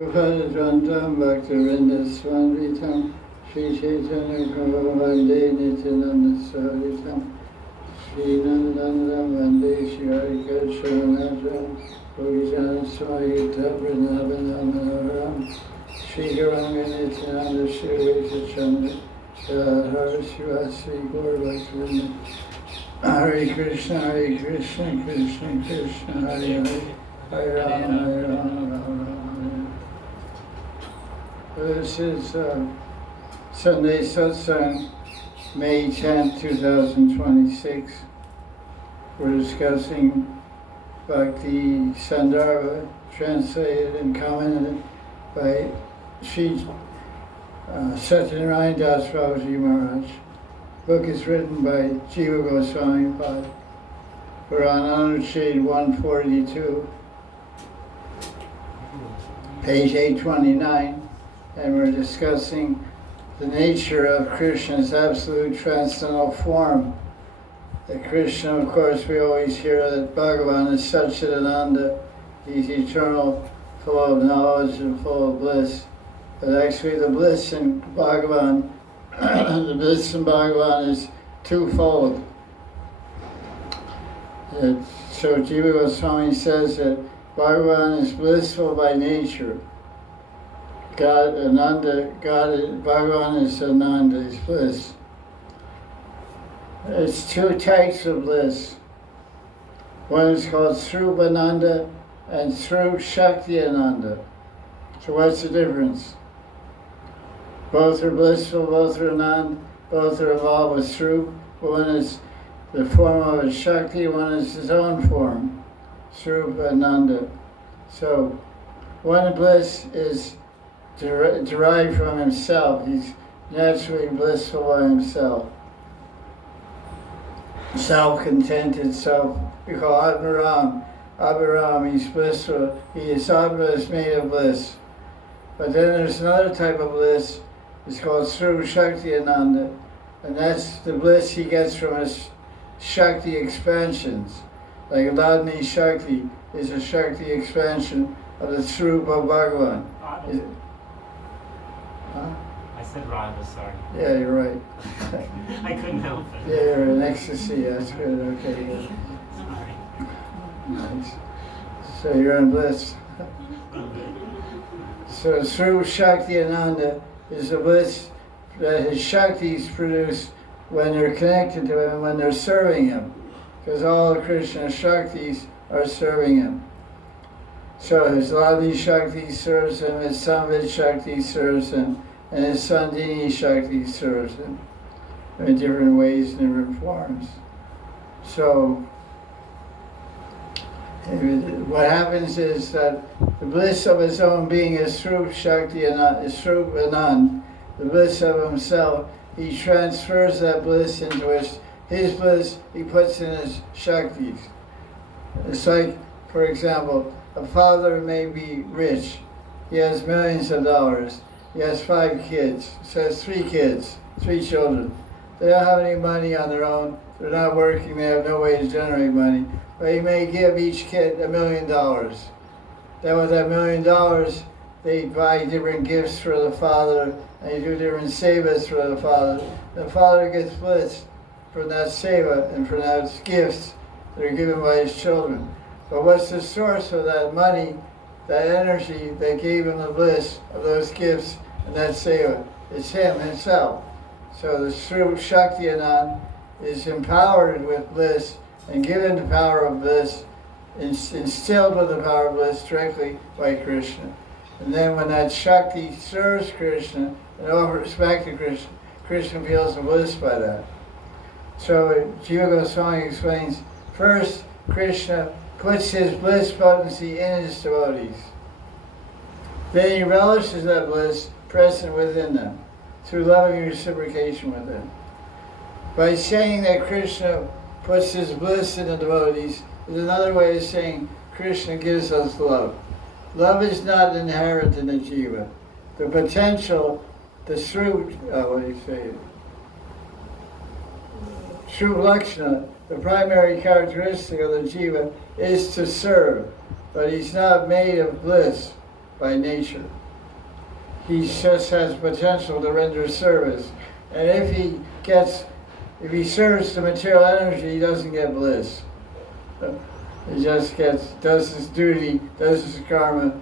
Bhakti Sandarbha Sri Caitanya Vande Nityananda Saritam Sri Nandana Vande Shri Krishna Bhujana Swayita Vrindavanamaram Sri Garanga Nityananda Shri Chachandra Hare Shiva Sri Gaur Bhaktivinoda Hare Krishna Krishna Krishna Hare Hare Hare Rama Rama. This is Sunday Satsang, May 10, 2026. We're discussing Bhakti Sandarbha, translated and commented by Sri Satyanarayana Das Babaji Maharaj. The book is written by Jiva Goswami. We're on Anucheta 142, page 829. And we're discussing the nature of Krishna's absolute transcendental form. That Krishna, of course, we always hear that Bhagavan is Satchidananda, he's eternal, full of knowledge and full of bliss. But actually the bliss in Bhagavan, is twofold. So Jiva Goswami says that Bhagavan is blissful by nature. Bhagavan is Ananda, is bliss. It's two types of bliss. One is called Srupananda and Sru Shakti Ananda. So what's the difference? Both are blissful, both are Ananda, both are involved with Sru. One is the form of a Shakti, one is his own form, Srupananda. So one bliss is derived from himself. He's naturally blissful by himself. Self-contented, we call Atmaram. Atmaram, he's blissful. Atma is made of bliss. But then there's another type of bliss. It's called Sru Shakti Ananda. And that's the bliss he gets from his Shakti expansions. Like Ladni Shakti is a Shakti expansion of the Srupa Bhagavan. Huh? I said Radha, sorry. Yeah, you're right. I couldn't help it. Yeah, you're in ecstasy, that's good, okay. Yeah. Sorry. Nice. So you're in bliss. So Sru Shakti Ananda is the bliss that his Shaktis produce when they're connected to him, when they're serving him. Because all of Krishna's Shaktis are serving him. So his Ladni Shakti serves him, his Samvid Shakti serves him, and his Sandini Shakti serves him in different ways, in different forms. So what happens is that the bliss of his own being is Srup Shakti Anand, is Srup Anand, the bliss of himself. He transfers that bliss into his bliss, he puts in his Shaktis. It's like, for example, a father may be rich. He has millions of dollars. He has 5 kids. So he has 3 kids, 3 children. They don't have any money on their own. They're not working. They have no way to generate money. But he may give each kid $1 million. Then with that $1 million, they buy different gifts for the father, and they do different sevas for the father. The father gets bliss from that seva and from those gifts that are given by his children. But what's the source of that money, that energy that gave him the bliss of those gifts and that seva? It's him himself. So the Sri Shakti Anand is empowered with bliss and given the power of bliss, instilled with the power of bliss directly by Krishna. And then when that Shakti serves Krishna and offers back to Krishna, Krishna feels the bliss by that. So Jiva Goswami explains, first Krishna puts his bliss potency in his devotees. Then he relishes that bliss present within them, through loving reciprocation with them. By saying that Krishna puts his bliss in the devotees is another way of saying Krishna gives us love. Love is not inherent in the jiva. The potential, the Sru Lakshana, the primary characteristic of the jiva is to serve, but he's not made of bliss. by nature. He just has potential to render service. And if he serves the material energy, he doesn't get bliss. He just does his duty, does his karma.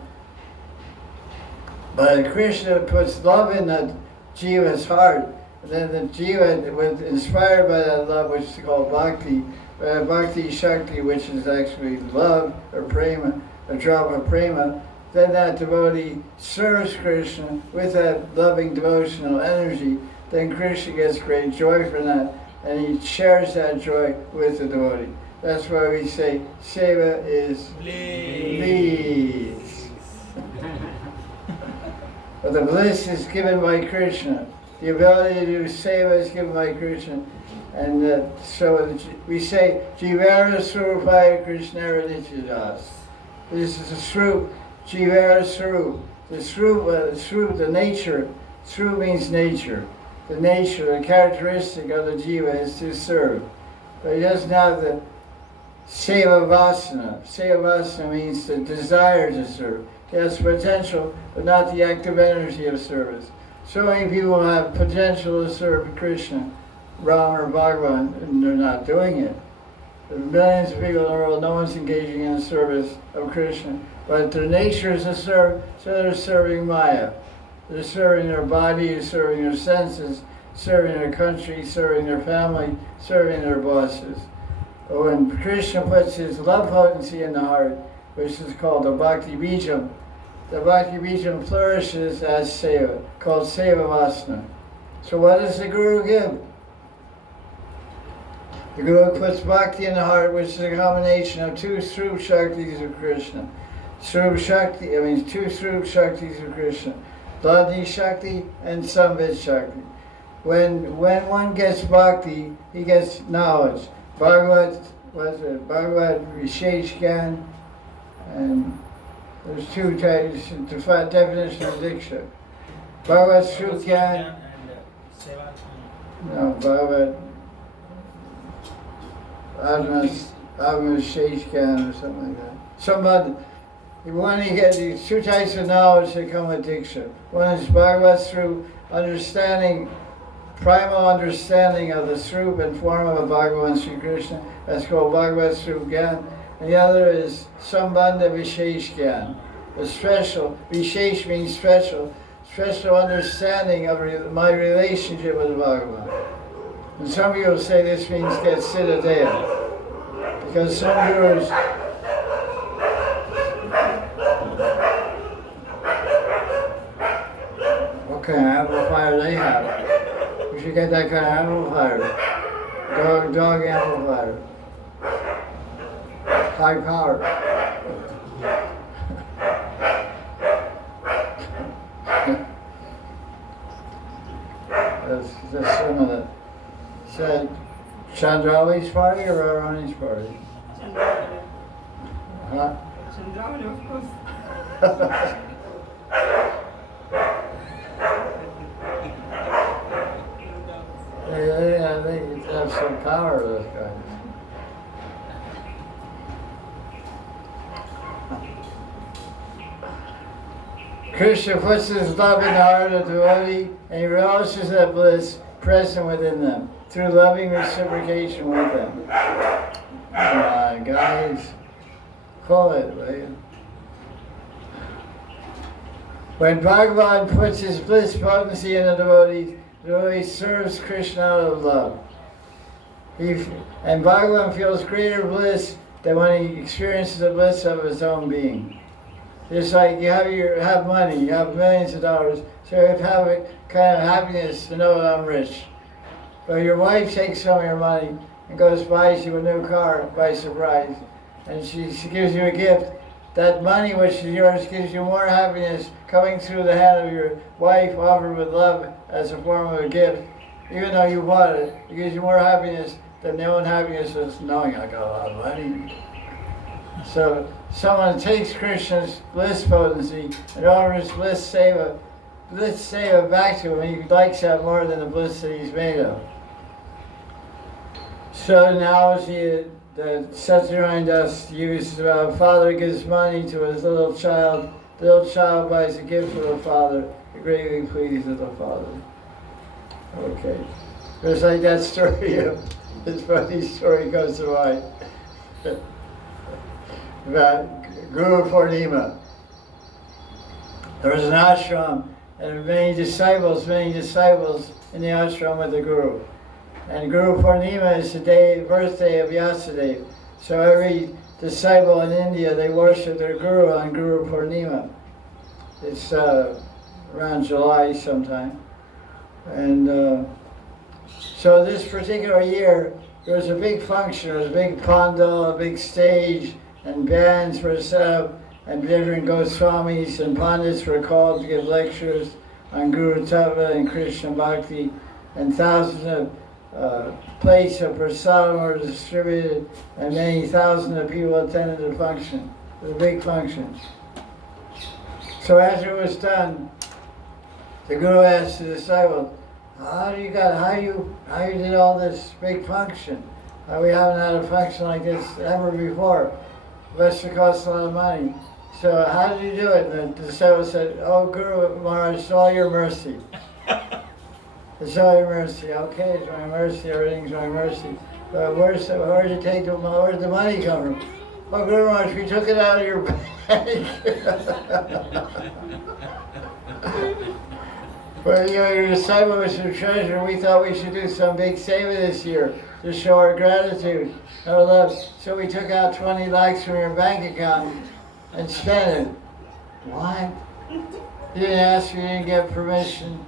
But Krishna puts love in the jiva's heart. And then the jiva, was inspired by that love, which is called bhakti, bhakti shakti, which is actually love or prema, a drop of prema. Then that devotee serves Krishna with that loving devotional energy. Then Krishna gets great joy from that, and he shares that joy with the devotee. That's why we say seva is bliss. But the bliss is given by Krishna. The ability to do seva is given by Krishna. And so we say, Jivara Swarupaya Krishnara Nityadas. This is a Swarup, Jivara Swarup. The Swarup, the nature. Swarup means nature. The nature, the characteristic of the jiva is to serve. But he doesn't have the seva vasana. Seva vasana means the desire to serve. He has potential, but not the active energy of service. So many people have potential to serve Krishna, Rama or Bhagavan, and they're not doing it. There are millions of people in the world, no one's engaging in the service of Krishna. But their nature is to serve, so they're serving Maya. They're serving their body, serving their senses, serving their country, serving their family, serving their bosses. But when Krishna puts his love potency in the heart, which is called the Bhakti Bijam, the Bhakti Bijam flourishes as seva, called seva vasana. So what does the Guru give? The Guru puts Bhakti in the heart, which is a combination of two Swarup Shaktis of Krishna. Swarup Shakti, two Swarup Shaktis of Krishna. Dadi Shakti and Samvid Shakti. When one gets Bhakti, he gets knowledge. Bhagavat Vishesh Gyan, and there's two types, definition of Diksha. Bhagavat Shrut Gyan, no, Bhagavat Adma Vishesh Gyan or something like that. Somebody, when you get these two types of knowledge that come with Diksha. One is Bhagavat through understanding, primal understanding of the Swarup and form of Bhagavan Sri Krishna. That's called Bhagavat Swarup Gyan. And the other is Sambandha Vishesh Gyan. The special, Vishesh means special understanding of my relationship with Bhagavan. And some people say this means get Siddhadeha. Because some gurus, what kind of amplifier they have? You should get that kind of amplifier. Dog amplifier. High power. That's some of the. Is that Chandrali's party or Radharani's party? Chandravali. Huh? Chandravali, of course. They have some power, those guys. Krishna puts his love in the heart of the devotee, and he relishes that bliss present within them through loving reciprocation with them. Come on, guys, call it, will you? When Bhagavan puts his bliss potency in the devotee serves Krishna out of love. And Bhagavan feels greater bliss than when he experiences the bliss of his own being. It's like you have money, you have millions of dollars, so you have a kind of happiness to know that I'm rich. But your wife takes some of your money and goes buys you a new car by surprise, and she gives you a gift. That money which is yours gives you more happiness coming through the hand of your wife offered with love as a form of a gift. Even though you bought it, it gives you more happiness than their own happiness is knowing I got a lot of money. So someone takes Krishna's bliss potency and offers bliss seva back to him. He likes that more than the bliss that he's made of. So now that Satyanarayana Das uses, father gives money to his little child The little child buys a gift for the father. The greatly pleased with the father. Okay. Just like that story of this funny story comes to mind about Guru Purnima. There was an ashram and many disciples in the ashram of the Guru. And Guru Purnima is the birthday of Vyasadeva. So every disciple in India, they worship their Guru on Guru Purnima. It's around July sometime. And so this particular year, there was a big function. There was a big pandal, a big stage, and bands were set up, and different Goswamis and Pandits were called to give lectures on Guru Tattva and Krishna Bhakti, and thousands of plates of prasadam were distributed, and many thousands of people attended the function. It was a big function. So after it was done, the Guru asked the disciples, how you did all this big function? We haven't had a function like this ever before. It must have cost a lot of money. So how did you do it? And the disciple said, oh, Guru Maharaj, it's all your mercy. It's all your mercy. Okay, it's my mercy, everything's my mercy. But where did the money come from? Oh, Guru Maharaj, we took it out of your bank. Well, your disciple was your treasure. We thought we should do some big seva this year to show our gratitude, our love. So we took out 20 lakhs from your bank account and spent it. What? You didn't ask, you didn't get permission.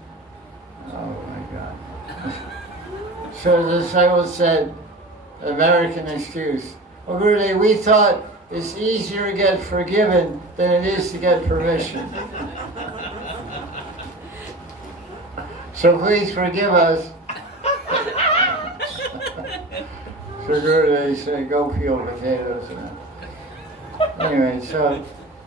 Oh my God. So the disciple said, American excuse, well, Gurudev, we thought it's easier to get forgiven than it is to get permission. So please forgive us. So Gurudev said, go peel potatoes. Anyway, so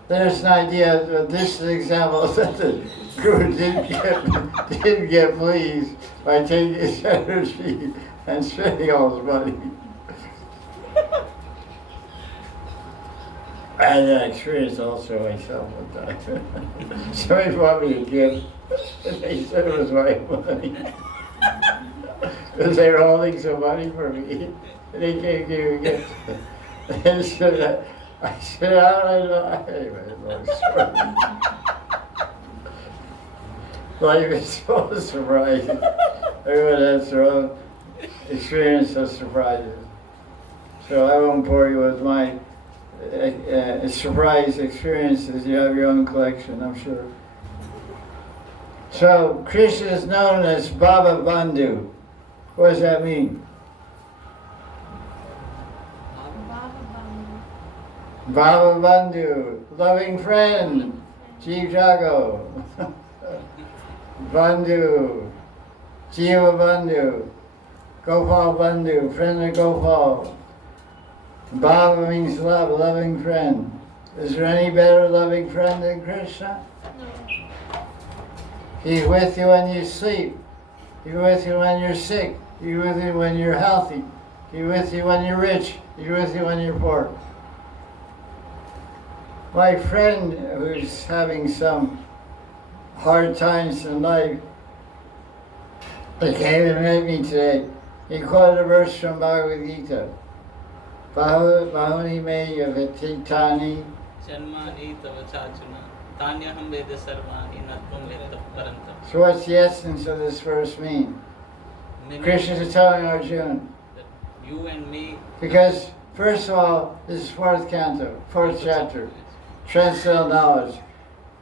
there's an idea. This is an example that the Guru didn't get pleased by taking his energy and spending all his money. I had that experience also myself one time. Somebody bought me a gift, and they said it was my money. Because they were holding some money for me, and they gave me a gift. And so I said, I don't know. Anyway, long story. Life is so surprising. Everyone has their own experience of surprises. So I won't bore you with my surprise experiences. You have your own collection, I'm sure. So Krishna is known as Baba Bandhu. What does that mean? Baba Bandhu, loving friend, Jiva Jago. Bandhu, Jiva Bandhu, Gopal Bandhu, friend of Gopal. Baba means love, loving friend. Is there any better loving friend than Krishna? No. He's with you when you sleep. He's with you when you're sick. He's with you when you're healthy. He's with you when you're rich. He's with you when you're poor. My friend who's having some hard times in life, he came and met me today. He quoted a verse from Bhagavad Gita. Bahuni me yavatitani. So what's the essence of this verse mean? Krishna is telling Arjuna. You and me. Because first of all, this is fourth chapter, transcendental knowledge.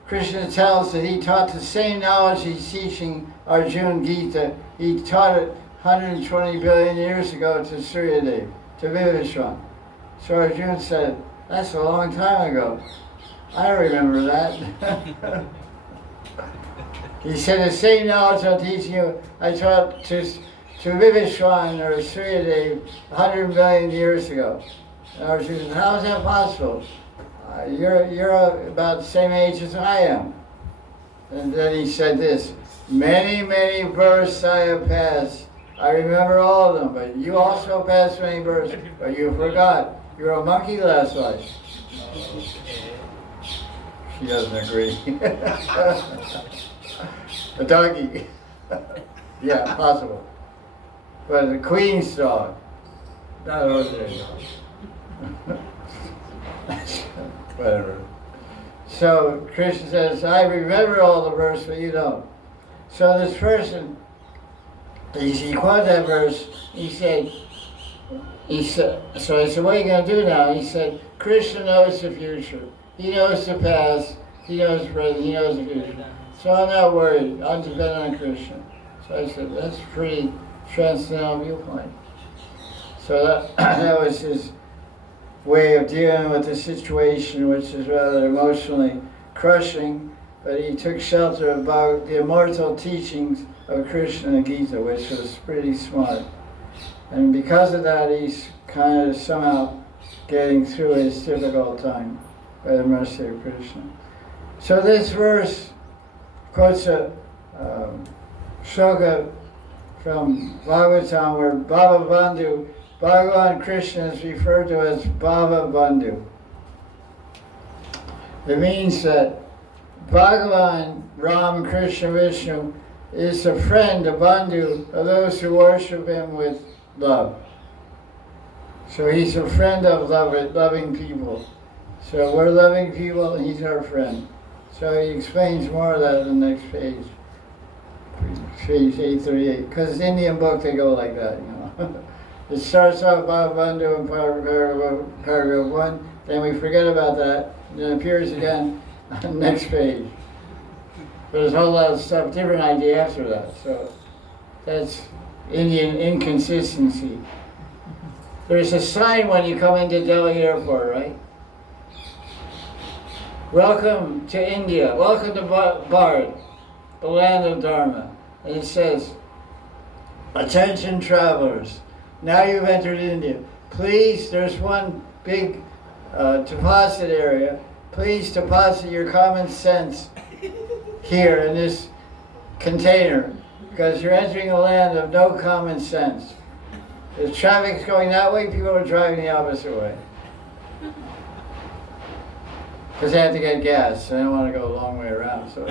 Krishna tells that he taught the same knowledge he's teaching Arjuna Gita. He taught it 120 billion years ago to Suryadev, to Vivishwan. So Arjuna said, that's a long time ago. I don't remember that. He said, the same knowledge I'm teaching you, I taught to Vivishwan or Suryadev 100 billion years ago. And Arjuna said, how is that possible? You're about the same age as I am. And then he said this, many, many births I have passed. I remember all of them, but you also passed many births, but you forgot. You were a monkey last life. She doesn't agree. A doggy. Yeah, possible. But a queen's dog, not an ordinary dog. Whatever. So Krishna says, I remember all the verse, but you don't. So this person, he quoted that verse, he said, so I said, what are you going to do now? He said, Krishna knows the future. He knows the past. He knows the present. He knows the future. So I'm not worried. I'm dependent on Krishna. So I said, that's a pretty transcendental viewpoint. So that was his way of dealing with the situation, which is rather emotionally crushing. But he took shelter about the immortal teachings of Krishna and Gita, which was pretty smart. And because of that, he's kind of somehow getting through his difficult time by the mercy of Krishna. So this verse quotes a shloka from Bhagavatam where Baba Bandhu, Bhagavan Krishna is referred to as Baba Bandhu. It means that Bhagavan, Ram, Krishna, Vishnu is a friend, a bandhu of those who worship him with love. So he's a friend of loving people. So we're loving people and he's our friend. So he explains more of that in the next page. Page 838. Because it's Indian book, they go like that, you know. It starts off Baba Bandhu in paragraph 1, then we forget about that, and then it appears again on the next page. But there's a whole lot of stuff, different idea after that. So that's Indian inconsistency. There's a sign when you come into Delhi airport, right? Welcome to India. Welcome to Bharat, the land of Dharma. And it says, attention travelers. Now you've entered India. Please, there's one big deposit area. Please deposit your common sense here in this container, because you're entering a land of no common sense. If traffic's going that way, people are driving the opposite way. Because they have to get gas. They don't want to go a long way around. So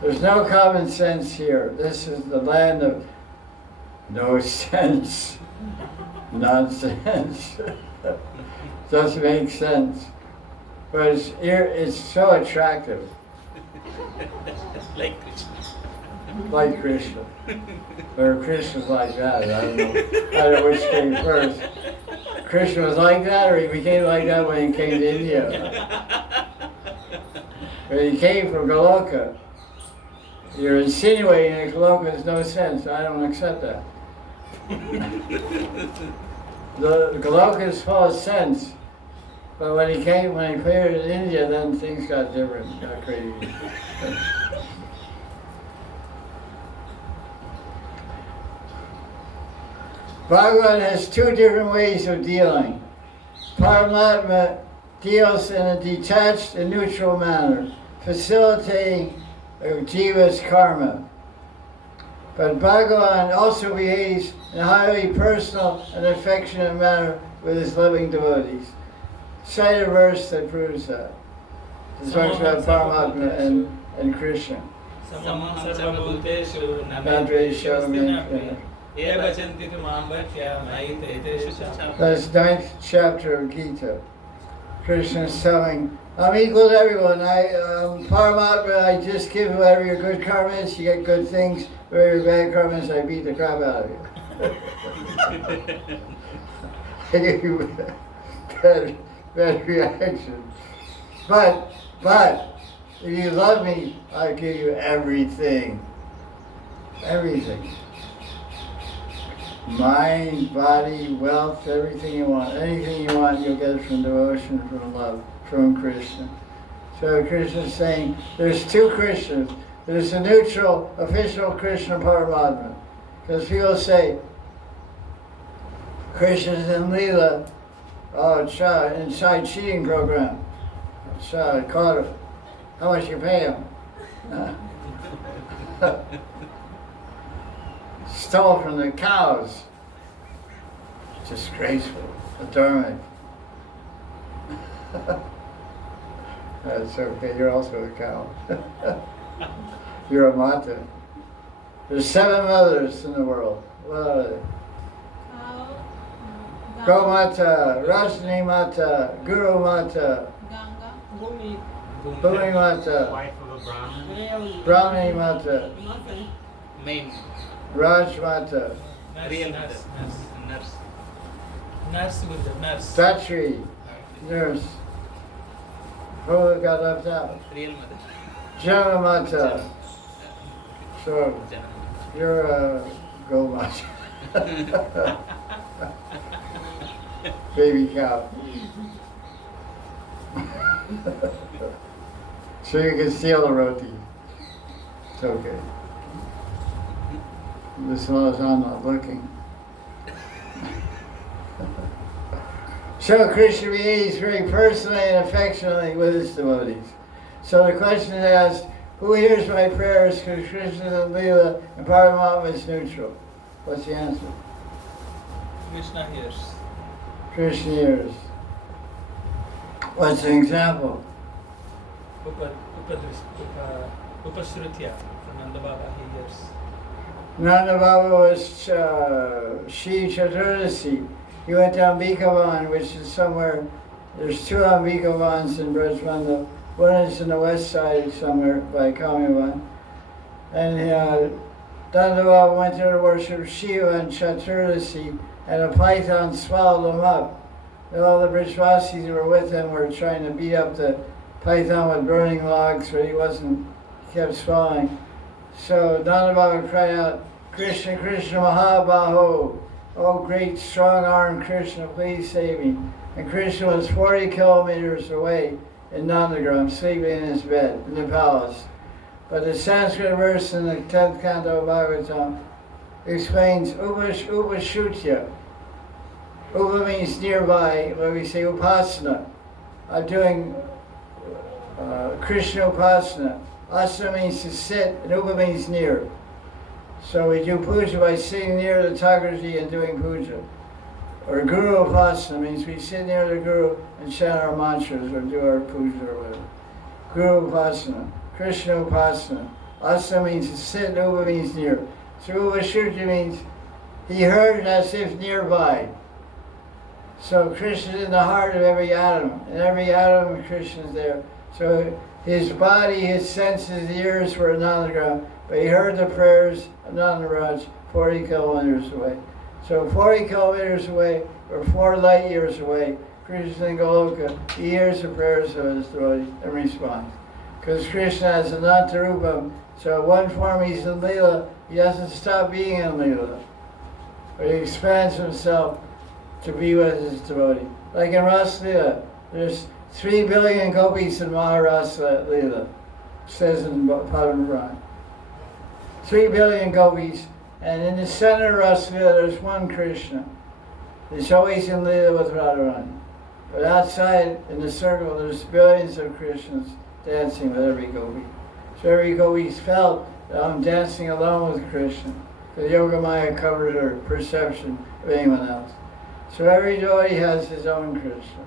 there's no common sense here. This is the land of no sense. Nonsense. Doesn't make sense. But it's so attractive. Like Krishna. Like Krishna. Or Krishna's like that. I don't know which came first. Krishna was like that, or he became like that when he came to India. When he came from Goloka. You're insinuating that Goloka has no sense. I don't accept that. The Goloka is full of sense. But when he appeared in India, then things got different, got crazy. Bhagavan has two different ways of dealing. Paramatma deals in a detached and neutral manner, facilitating a jiva's karma. But Bhagavan also behaves in a highly personal and affectionate manner with his loving devotees. Cite a verse that proves that. This talks about Paramatma and Krishna. Samam sarvabhuteshu Nadresha namedvestinapya eva chantitu mam bhaktya mayi teteshu chacham. That's 9th chapter of Gita. Krishna is telling, I'm equal to everyone. Paramatma, I just give whatever your good karma is, you get good things. Whatever your bad karma is, I beat the crap out of you. I give you bad reaction. But, if you love me, I'll give you everything. Everything. Mind, body, wealth, everything you want. Anything you want, you'll get from devotion, from love, from Krishna. So Krishna is saying, there's two Krishnas. There's a neutral, official Krishna Paramatma. Because people say, Krishna's in Leela, inside cheating program. I caught him. How much you pay him? Stole from the cows. Disgraceful. Adornment. That's okay, you're also a cow. You're a mata. There's 7 mothers in the world. What are they? Cow, Gomata, Rajni Mata, Guru Mata, Ganga, Bhumi, Bhumi Mata, Wife of a Brahmin. real Brahmani Mata, mother. Main. Raj Mata, Real mother. Nurse. Nurse with the nurse. Datri, nurse. Who got left out? Real mother. Jana Mata. So, Jana. you're a Gomata. Baby cow. So you can steal the roti. It's okay. As long as I'm not looking. So Krishna behaves very personally and affectionately with his devotees. So the question is asked, who hears my prayers? Because Krishna and Leela and Paramatma is neutral. What's the answer? Krishna hears. Krishna hears. What's an example? Upashrutya from Nanda Baba, he hears. Nanda Baba was Shri Chaturdasi. He went to Ambikavan, which is somewhere, there's 2 Ambikavans in Brajmanda. One is in the west side somewhere by Kamivan. And Nanda Baba went there to worship Shiva and Chaturdasi, and a python swallowed him up. And all the Brajvasis who were with him were trying to beat up the python with burning logs, but he kept swallowing. So Nanda Baba cried out, Krishna, Krishna Mahabaho, oh great strong-armed Krishna, please save me. And Krishna was 40 kilometers away in Nandagram, sleeping in his bed in the palace. But the Sanskrit verse in the 10th canto of Bhagavatam explains Upashutya. Upa means nearby, where we say Upasana. I'm doing Krishna Upasana. Asana means to sit, and Upa means near. So we do puja by sitting near the Thakurji and doing puja. Or Guru Upasana means we sit near the Guru and chant our mantras or do our puja or whatever. Guru Upasana, Krishna Upasana. Asana means to sit, and Upa means near. So Upashutya means he heard as if nearby. So Krishna is in the heart of every atom, and every atom of Krishna is there. So his body, his senses, ears were in Nandagram, but he heard the prayers of Nandaraj 40 kilometers away. So 40 kilometers away, or 4 light years away, Krishna in Goloka, he hears the prayers of his devotees and responds. Because Krishna has Anantarupam, so one form he's in Leela, he doesn't stop being in Leela. But he expands himself to be with his devotee. Like in Ras Leela, there's 3 billion gopis in Maharaj Leela, says in Padma Purana. 3 billion gopis, and in the center of Ras Leela there's one Krishna. He's always in Leela with Radharani. But outside, in the circle, there's billions of Krishnas dancing with every gopi. So every gopi felt that I'm dancing alone with Krishna. The Yogamaya covered her perception of anyone else. So every devotee has his own Krishna.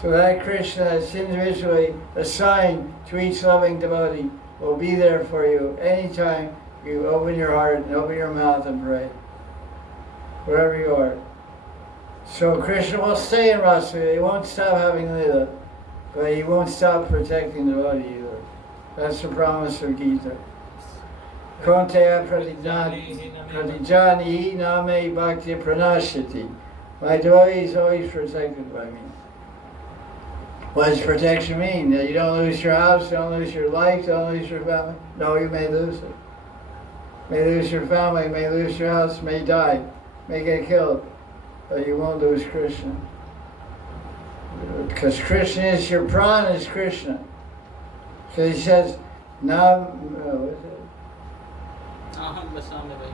So that Krishna that's individually assigned to each loving devotee will be there for you anytime you open your heart and open your mouth and pray. Wherever you are. So Krishna will stay in Rasa. He won't stop having Leela, but he won't stop protecting the devotee either. That's the promise of Gita. Konteya pratijani name bhakti pranashati. My devotee is always protected by me. What does protection mean? That you don't lose your house, don't lose your life, don't lose your family? No, you may lose it. May lose your family, may lose your house, may die, may get killed. But you won't lose Krishna. Because Krishna is your prana, is Krishna. So he says, what is it?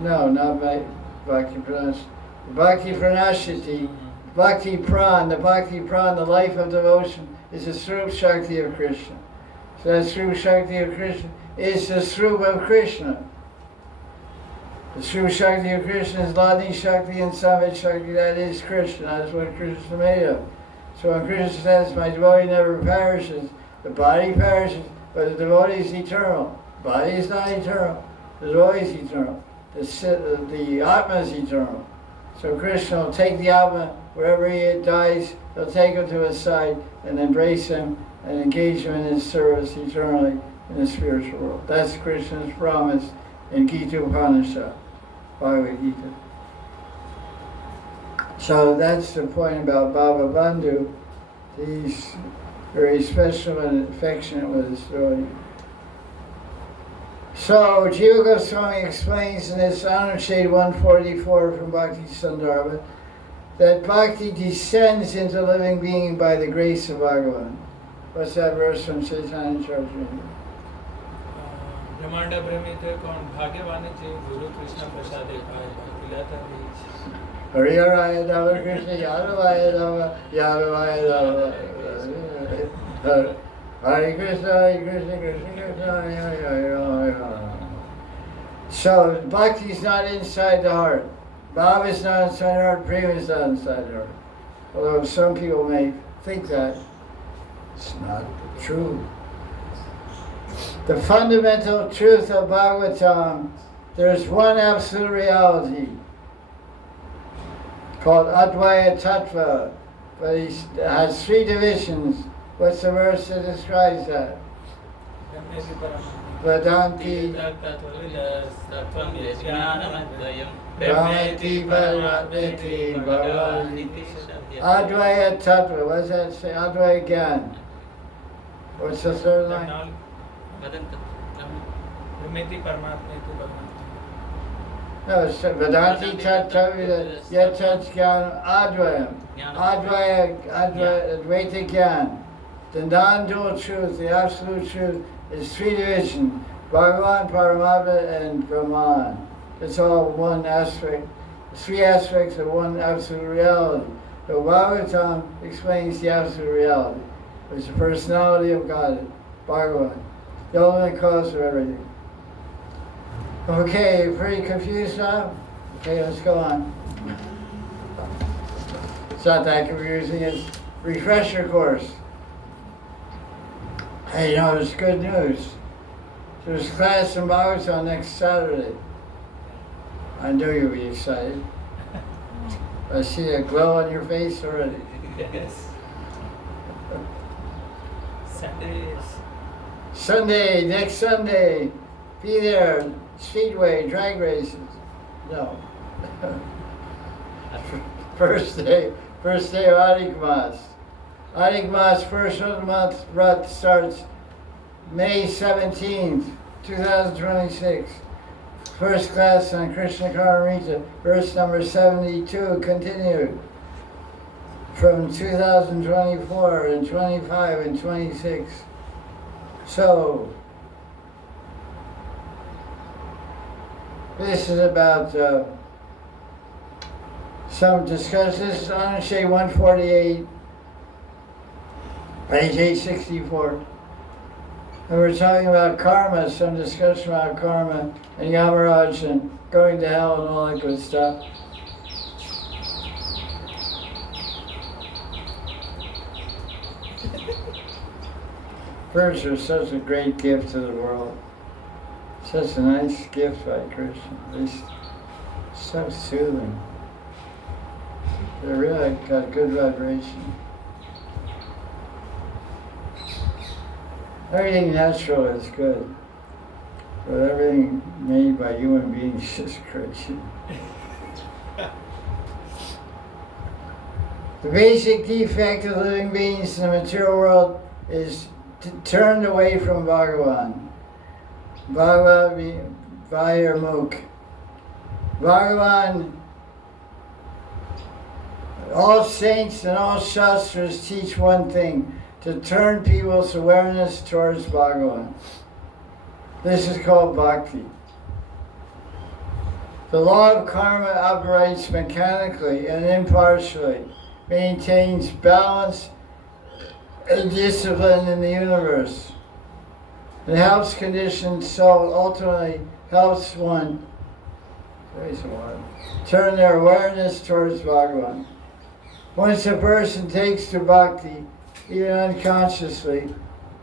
No, not Bhakti Pranashati. Bhakti Pranashati, Bhakti Pran, the life of devotion, is the Srup Shakti of Krishna. So that Srup Shakti of Krishna is the Srup of Krishna. The Srup Shakti of Krishna is Ladni Shakti and Samved Shakti, that is Krishna, that is what Krishna is made of. So when Krishna says, my devotee never perishes, The body perishes, but the devotee is eternal. The body is not eternal. The devotee is eternal. The Atma is eternal. So Krishna will take the Atma, wherever he dies, he'll take him to his side and embrace him and engage him in his service eternally in the spiritual world. That's Krishna's promise in Gita Upanishad, Bhagavad Gita. So that's the point about Baba Bandhu. He's very special and affectionate with his devotee. So Jiva Goswami explains in this Anushade 144 from Bhakti Sandarbha that bhakti descends into living being by the grace of Bhagavan. What's that verse from Caitanya Charitamrita? ब्रह्मांड ब्रह्मित कौन भाग्यवान है गुरु कृष्ण प्रसाद पाए पिलाता बीज Hare Dava Krishna Yadavaya Dava Yadavaya Dava Hare Krishna Krishna Krishna Hare. So bhakti is not inside the heart. Bhava is not inside the heart. Prema is not inside the heart. Although some people may think that, it's not true. The fundamental truth of Bhagavatam, there's one absolute reality called Advaya Tattva, but it has three divisions. What's the verse that describes that? Vedanti Brahmeti Paramati Bhagavan. Advaya Tattva, what does that say? Advaya Gyan. What's the third line? No, it's Vedanti Tattva Yatat Gyan Advayam. Advaita Gyan. The non-dual truth, the absolute truth, is three divisions: Bhagavan, Paramatma, and Brahman. It's all one aspect, three aspects of one absolute reality. So Bhagavatam explains the absolute reality, which is the personality of God, Bhagavan, the ultimate cause of everything. Okay, you're pretty confused now? Okay, let's go on. It's not that confusing, it's refresher course. Hey, you know, it's good news. There's class in Bhagavatam next Saturday. I knew you'd be excited. I see a glow on your face already. Yes. Next Sunday, be there. Speedway, drag races. No. First day of Adhik Mas. Adhik Mas, first of the month, Vrat starts May 17th, 2026. First class on Krishna Karamita, verse number 72, continued from 2024 and 25 and 26. So, this is about some discussion. This is Anushade 148, page 864. And we're talking about karma, some discussion about karma and Yamaraj and going to hell and all that good stuff. Birds are such a great gift to the world. Such a nice gift by Krishna. They're so soothing. They really got good vibration. Everything natural is good, but everything made by human beings is crazy. The basic defect of living beings in the material world is turned away from Bhagavan. Bhagavan Vayarmukh. Bhagavan, all saints and all shastras teach one thing: to turn people's awareness towards Bhagavan. This is called bhakti. The law of karma operates mechanically and impartially, maintains balance and discipline in the universe. It helps conditioned soul, ultimately helps one turn their awareness towards Bhagavan. Once a person takes to bhakti, even unconsciously,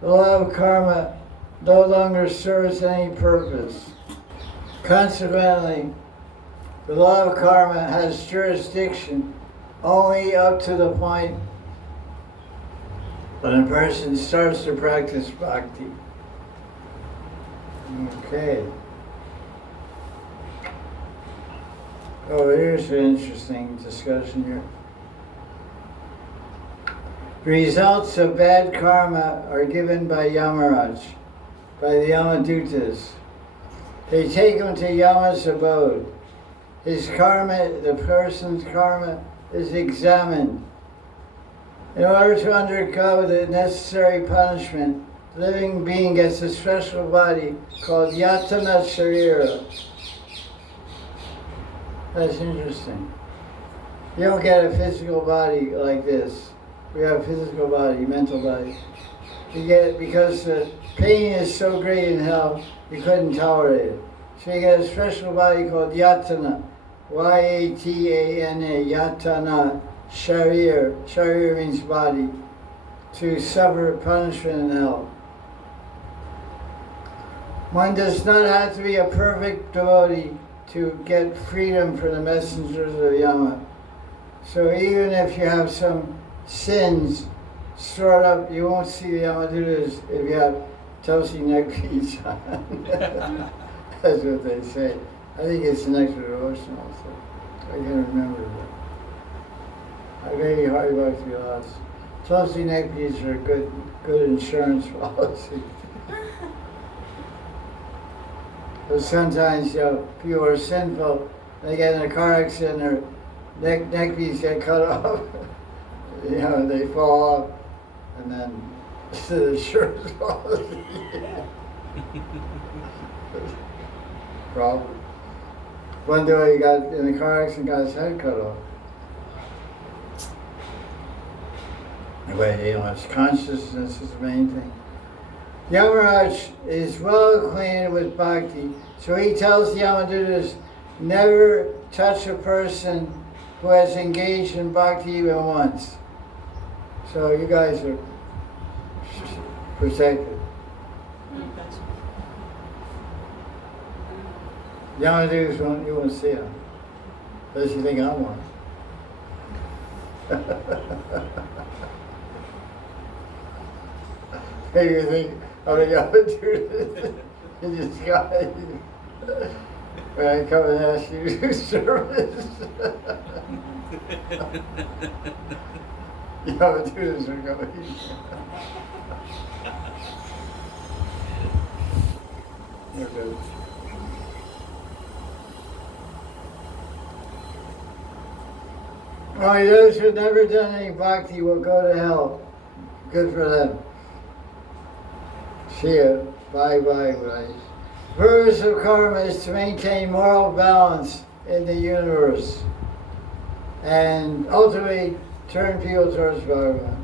the law of karma no longer serves any purpose. Consequently, the law of karma has jurisdiction only up to the point when a person starts to practice bhakti. Okay. Oh, here's an interesting discussion here. Results of bad karma are given by Yamaraj, by the Yamadutas. They take him to Yama's abode. His karma, the person's karma, is examined. In order to undergo the necessary punishment, the living being gets a special body called Yatana Sharira. That's interesting. You don't get a physical body like this. We have a physical body, mental body. You get it because the pain is so great in hell, you couldn't tolerate it. So you get a special body called Yatana. Y-A-T-A-N-A, Yatana, Sharir. Sharir means body. To suffer punishment in hell. One does not have to be a perfect devotee to get freedom from the messengers of Yama. So even if you have some sins stored up, you won't see the Yamadutas if you have Tulsi neck beads on. That's what they say. I think it's an extra devotion also. I can't remember that. I may be hard about to be lost. Tulsi neck beads are a good insurance policy. But sometimes, people are sinful, they get in a car accident, their neck beads get cut off. They fall off, and then the insurance policy. Problem. One day he got in a car accident, got his head cut off. Anyway, his consciousness is the main thing. Yamaraj is well acquainted with bhakti, so he tells the Yamadutas, never touch a person who has engaged in bhakti even once. So you guys are protected. Yamadutas you won't see him, unless you think I'm one. Maybe you think I'm a Yamadutas in disguise. When I come and ask you to do service. Yamadutas are coming. Okay. Only those who have never done any bhakti will go to hell. Good for them. See ya. Bye-bye, guys. The purpose of karma is to maintain moral balance in the universe and ultimately turn people towards Bhagavan.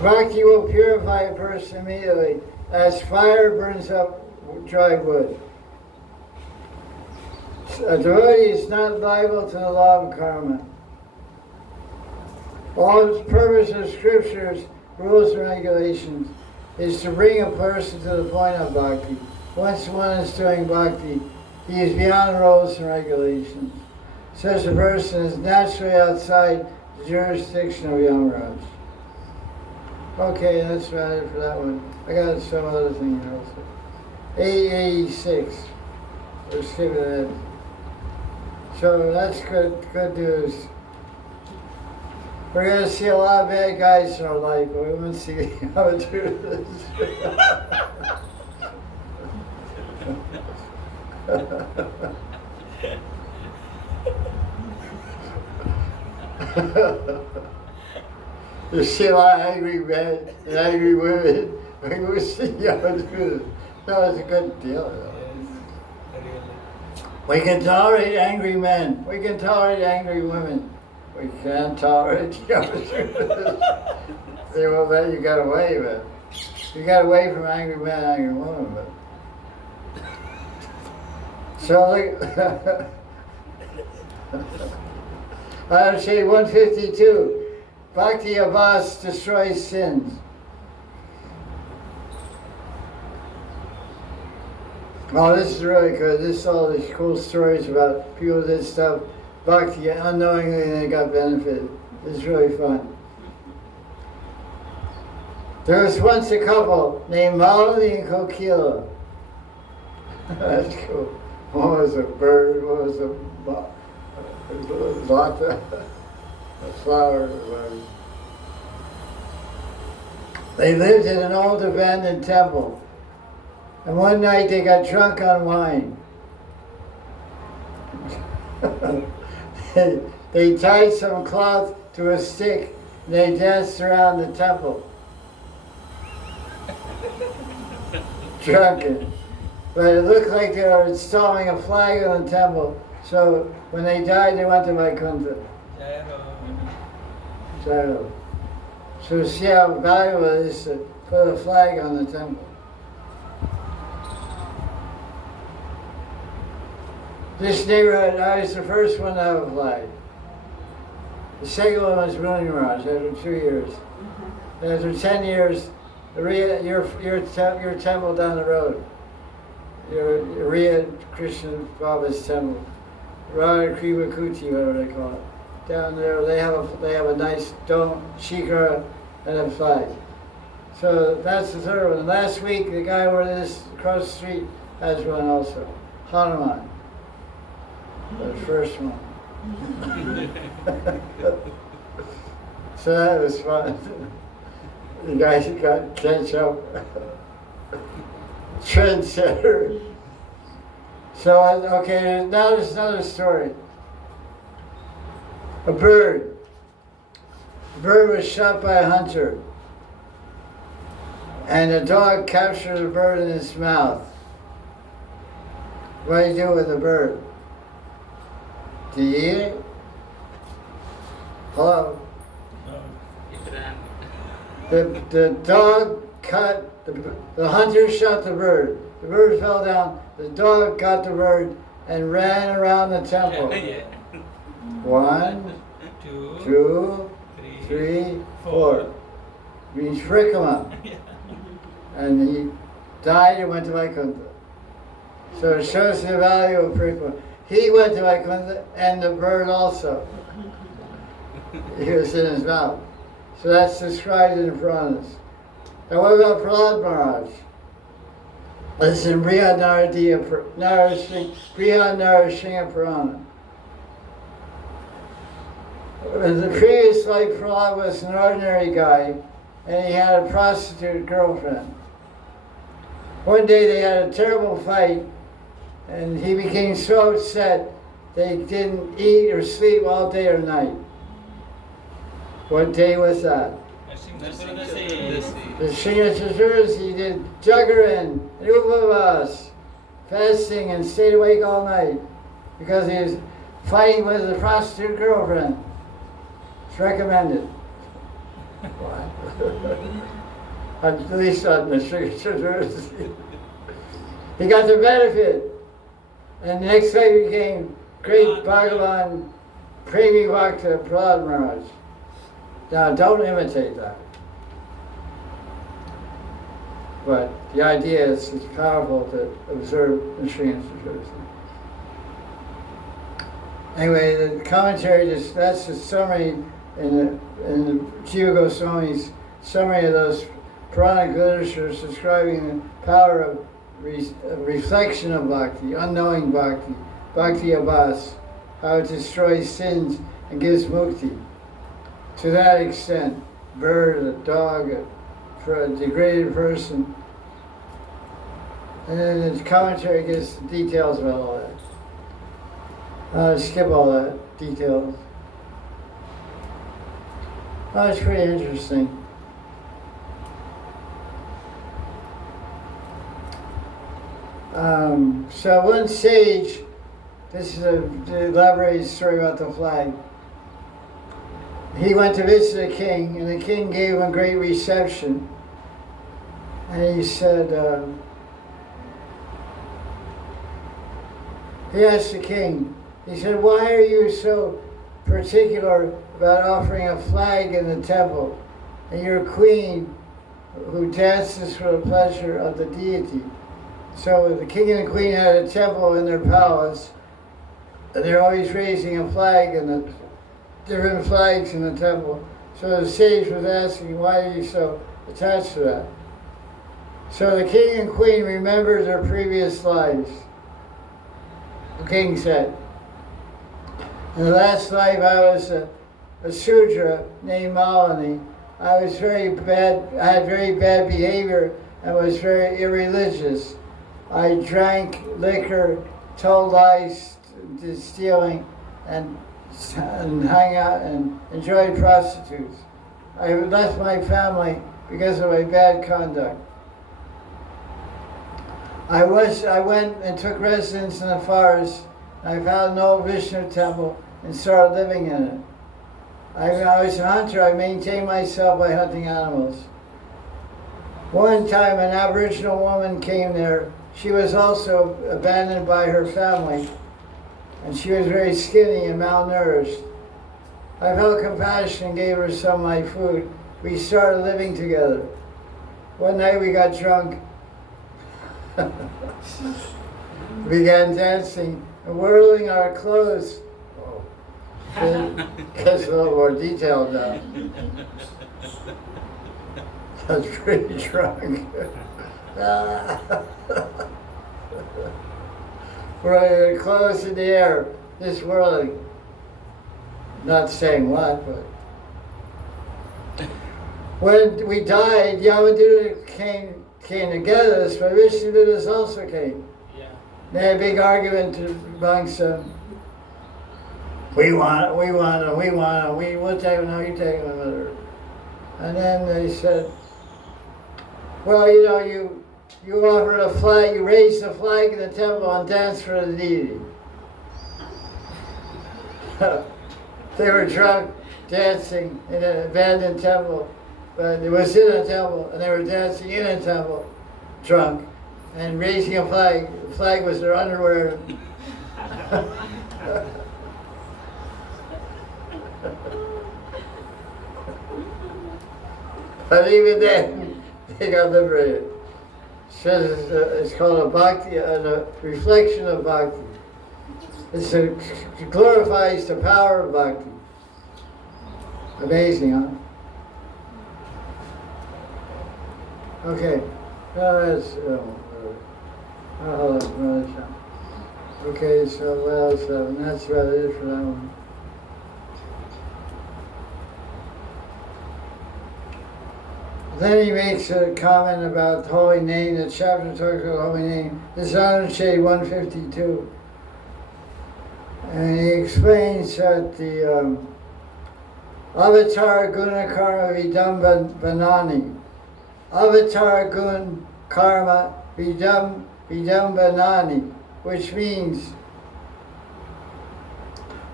Bhakti will purify a person immediately as fire burns up dry wood. A devotee is not liable to the law of karma. All the purpose of scriptures, rules, and regulations is to bring a person to the point of bhakti. Once one is doing bhakti, he is beyond rules and regulations. Such a person is naturally outside the jurisdiction of Yamaraj. Okay, that's about it for that one. I got some other thing here also. 886. We're skipping it. So that's good news. We're going to see a lot of bad guys in our life, but we won't see how to do this. You see a lot of angry men and angry women. We will see how to do this. No, it's a good deal, though. We can tolerate angry men. We can tolerate angry women. We can't tolerate the opportunities. They won't let you get away with it. You got away from angry men, angry women, but. So look, I would say 152. Bhakti Abhas destroys sins. Oh, this is really good. This is all these cool stories about people that did stuff. Bhakti, unknowingly they got benefit. It's really fun. There was once a couple named Mahanidhi and Kokila. That's cool. One was a bird, one was a lata, a flower. Whatever. They lived in an old abandoned temple. And one night they got drunk on wine. They tied some cloth to a stick and they danced around the temple. Drunken. But it looked like they were installing a flag on the temple. So when they died, they went to Vaikuntha. So see how valuable it is to put a flag on the temple. This neighborhood, I was the first one to have a flag. The second one was Maharaj after 2 years. And after 10 years, your temple down the road, your Riya Krishna Baba's temple, Radha Kriva Kuti, whatever they call it. Down there, they have a nice dome, shikara, and a flag. So that's the third one. And last week, the guy over this across the street has one also, Hanuman. The first one. So that was fun. The guy got ketchup. Trendsetter. So, okay, now there's another story. A bird. A bird was shot by a hunter. And the dog captured the bird in its mouth. What do you do with the bird? Do you eat it? Hello? The dog cut, the hunter shot the bird. The bird fell down, the dog got the bird and ran around the temple. 1, 2, 3, 4. Means Frikkama. And he died and went to Vaikuntha. So it shows the value of Frikkama. He went to Vaikuntha and the bird also. He was in his mouth. So that's described in the Puranas. Now what about Prahlad Maharaj? This is in Brihad Narasingha Purana. In the previous life, Prahlad was an ordinary guy and he had a prostitute girlfriend. One day they had a terrible fight and he became so upset they didn't eat or sleep all day or night. What day was that? The Srimad Chaturdashi did Jagaran, Upavas, fasting and stayed awake all night because he was fighting with a prostitute girlfriend. It's recommended. At least on the Srimad Chaturdashi. He got the benefit. And the next day became great Bhagavan Premi Bhakta Prahlad Maharaj. Now don't imitate that. But the idea is it's powerful to observe the Srimad Chaturdashi. Anyway, the commentary, that's the summary in the Jiva Goswami's summary of those Puranic literatures describing the power of reflection of bhakti, unknowing bhakti, bhakti abhas, how it destroys sins and gives mukti. To that extent, bird, a dog, a degraded person. And then the commentary gives details about all that. I'll skip all that details. Oh, it's pretty interesting. So one sage, this is the elaborated story about the flag. He went to visit a king, and the king gave him a great reception. And he said, he asked the king, he said, why are you so particular about offering a flag in the temple, and your queen who dances for the pleasure of the deity. So the king and the queen had a temple in their palace, and they're always raising a flag and the different flags in the temple. So the sage was asking, why are you so attached to that? So the king and queen remembered their previous lives. The king said, in the last life I was a Sudra named Mahanidhi. I was very bad, I had very bad behavior and was very irreligious. I drank liquor, told lies, did stealing, and hung out and enjoyed prostitutes. I left my family because of my bad conduct. I went and took residence in the forest. I found an old Vishnu temple and started living in it. I was a hunter. I maintained myself by hunting animals. One time an Aboriginal woman came there. She was also abandoned by her family, and she was very skinny and malnourished. I felt compassion and gave her some of my food. We started living together. One night we got drunk, began dancing and whirling our clothes. That's a little more detailed now. I was pretty drunk. We're close in the air, just whirling. Not saying what, but. When we died, Yamaduta came together, but Vishnudutas also came. Yeah. They had a big argument amongst them. We want it, we'll take it, no, you take it. And then they said, well, you know, you offered a flag, you raised the flag in the temple and danced for the deity. They were drunk, dancing in an abandoned temple, but it was in a temple, and they were dancing in a temple, drunk, and raising a flag. The flag was their underwear. But even then, they got liberated. So it's called a bhakti, a reflection of bhakti. It glorifies the power of bhakti. Amazing, huh? Okay. That's, okay, so what else? And that's about it for that one. Then he makes a comment about the holy name. The chapter talks about the holy name. This is Anujay 152. And he explains that the Avatar Guna Karma Vidambanani. Avatar Gun Karma Vidambanani, which means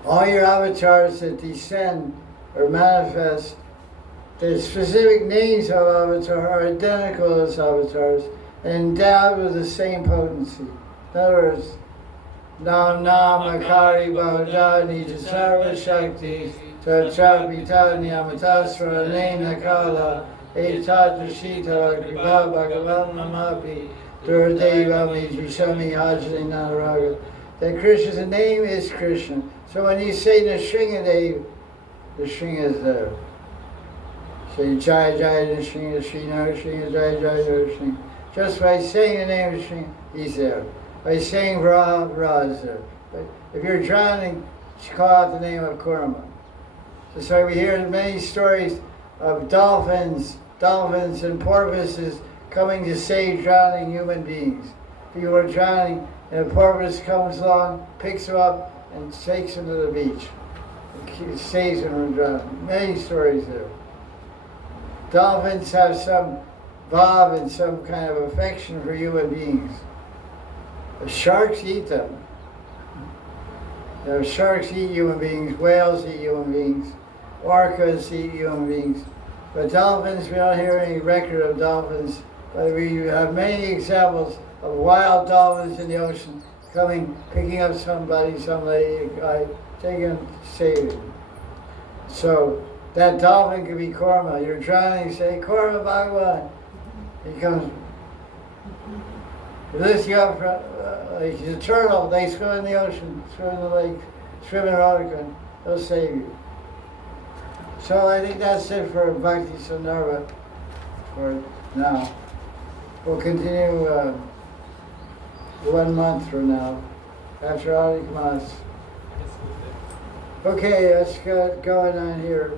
all your avatars that descend or manifest, the specific names of avatar are identical as avatars and endowed with the same potency. In other words, Nam Akari Bhavadani Jasarva Shakti Tatra Pitani Amatasra Nena Kala Etat Rashita Kripa Bhagavan Mamapi Durdevami Jishami Hajani Nanaraga. That Krishna's name is Krishna. So when you say Nrsingadev, the Shringa is there. Say Jai Jai Nrsinga, Srina Nrsinga, Jai Jai Nrsinga. Just by saying the name of Nrsinga, he's there. By saying Ra, Ra is there. But if you're drowning, you call out the name of Kurma. So we hear many stories of dolphins and porpoises coming to save drowning human beings. People are drowning, and a porpoise comes along, picks them up, and takes them to the beach. It saves them from drowning. Many stories there. Dolphins have some bhav and some kind of affection for human beings. The sharks eat them. Sharks eat human beings, whales eat human beings, orcas eat human beings. But dolphins, we don't hear any record of dolphins, but we have many examples of wild dolphins in the ocean coming, picking up somebody, some lady, a guy, taking them, saving them. So that dolphin could be Karma. You're drowning, say, Karma Bhagavan. He comes, he lifts you up, like he's a turtle, they swim in the ocean, swim in the lake, swim in Radhika, he'll save you. So I think that's it for Bhakti Sandarbha for now. We'll continue 1 month from now, after Adhik Mas. Okay, let's get going on here.